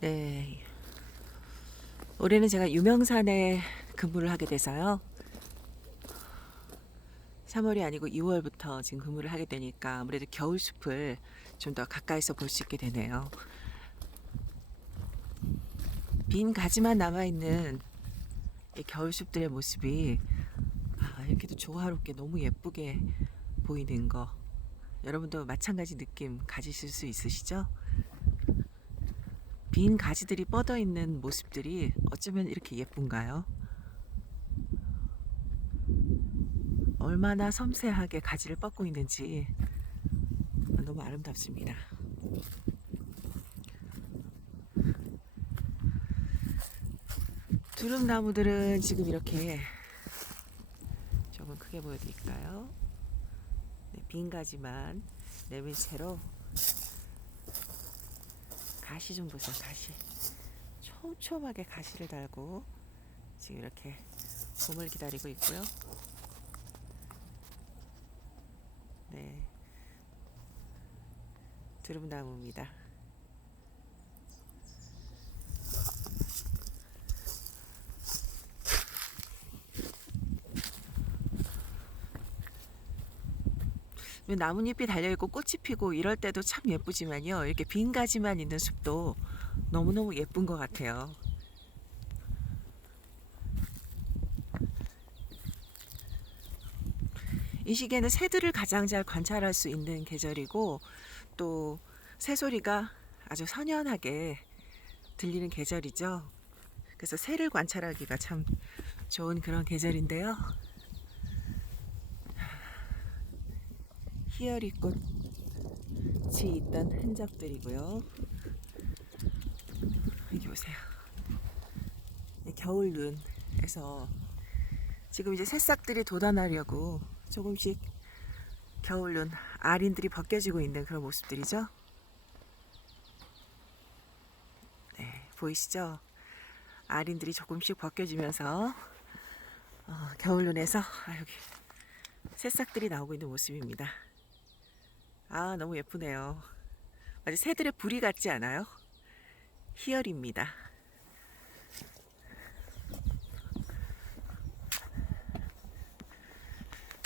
네. 올해는 제가 유명산에 근무를 하게 돼서요. 3월이 아니고 2월부터 지금 근무를 하게 되니까 아무래도 겨울 숲을 좀 더 가까이서 볼 수 있게 되네요. 빈 가지만 남아있는 이 겨울 숲들의 모습이 아, 이렇게도 조화롭게 너무 예쁘게 보이는 거 여러분도 마찬가지 느낌 가지실 수 있으시죠? 빈 가지들이 뻗어 있는 모습들이 어쩌면 이렇게 예쁜가요? 얼마나 섬세하게 가지를 뻗고 있는지 너무 아름답습니다. 두릅나무들은 지금 이렇게 조금 크게 보여드릴까요? 네, 빈 가지만 내민 채로 가시 좀 보세요 가시. 촘촘하게 가시를 달고 지금 이렇게 봄을 기다리고 있고요. 네. 두릅나무입니다 나뭇잎이 달려있고 꽃이 피고 이럴 때도 참 예쁘지만요. 이렇게 빈 가지만 있는 숲도 너무너무 예쁜 것 같아요. 이 시기에는 새들을 가장 잘 관찰할 수 있는 계절이고 또 새소리가 아주 선연하게 들리는 계절이죠. 그래서 새를 관찰하기가 참 좋은 그런 계절인데요. 희열이 꽃이 있던 흔적들이고요. 여기 보세요. 네, 겨울 눈에서 지금 이제 새싹들이 돋아나려고 조금씩 겨울 눈 알인들이 벗겨지고 있는 그런 모습들이죠. 네, 보이시죠? 알인들이 조금씩 벗겨지면서 어, 겨울 눈에서 아, 여기 새싹들이 나오고 있는 모습입니다. 아, 너무 예쁘네요. 마치 새들의 부리 같지 않아요? 희열입니다.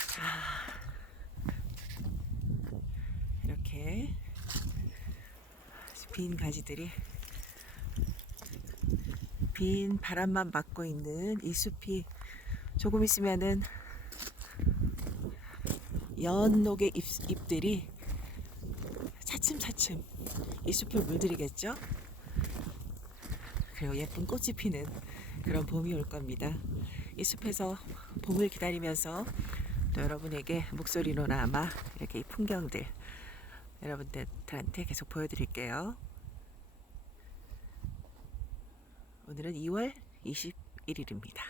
자, 이렇게 빈 가지들이 빈 바람만 맞고 있는 이 숲이 조금 있으면은 연녹의 잎, 잎들이 차츰차츰 이 숲을 물들이겠죠? 그리고 예쁜 꽃이 피는 그런 봄이 올 겁니다. 이 숲에서 봄을 기다리면서 또 여러분에게 목소리로나마 이렇게 이 풍경들 여러분들한테 계속 보여드릴게요. 오늘은 2월 21일입니다.